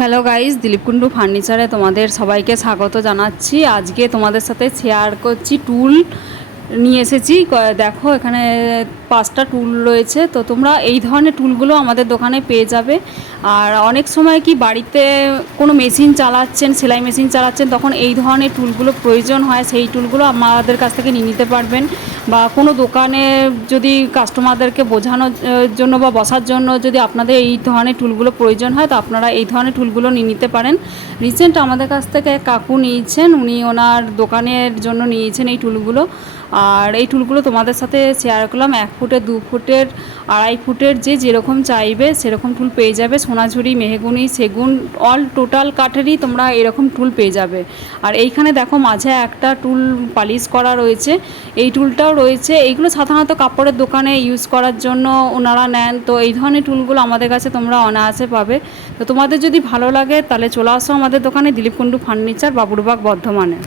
Hello guys, Dilip Kundu ফার্নিচারে তোমাদের সবাইকে স্বাগত জানাচ্ছি। আজকে তোমাদের সাথে শেয়ার করছি টুল নিয়ে এসেছি। দেখো এখানে 5টা টুল রয়েছে। তো তোমরা এই ধরনের টুলগুলো আমাদের দোকানে পেয়ে যাবে। আর অনেক সময় কি বাড়িতে কোনো মেশিন চালাচ্ছেন, সেলাই মেশিন চালাচ্ছেন, তখন এই ধরনের টুলগুলো প্রয়োজন হয়। সেই টুলগুলো আমাদের কাছ থেকে নিয়ে নিতে পারবেন। বা কোনো দোকানে যদি কাস্টমারদেরকে বোঝানোর জন্য বা বসার জন্য যদি আপনাদের এই ধরনের টুলগুলো প্রয়োজন হয়, তো আপনারা এই ধরনের টুলগুলো নিয়ে নিতে পারেন। রিসেন্ট আমাদের কাছ থেকে কাকু নিয়েছেন, উনি ওনার দোকানের জন্য নিয়েছেন এই টুলগুলো। আর এই টুলগুলো তোমাদের সাথে শেয়ার করলাম। 1 ফুটের, 2 ফুটের, 2.5 ফুটের, যে যেরকম চাইবে সেরকম টুল পেয়ে যাবে। সোনাঝুরি, মেহগুনি, সেগুন, অল টোটাল কাঠেরই তোমরা এরকম টুল পেয়ে যাবে। আর এইখানে দেখো মাঝে একটা টুল পালিশ করা রয়েছে, এই টুলটাও রয়েছে। এইগুলো সাধারণত কাপড়ের দোকানে ইউজ করার জন্য ওনারা নেন। তো এই ধরনের টুলগুলো আমাদের কাছে তোমরা অনায়াসে পাবে। তো তোমাদের যদি ভালো লাগে তাহলে চলে আসো আমাদের দোকানে, দিলীপ কুন্ডু ফার্নিচার, বাবুরবাগ, বর্ধমানে।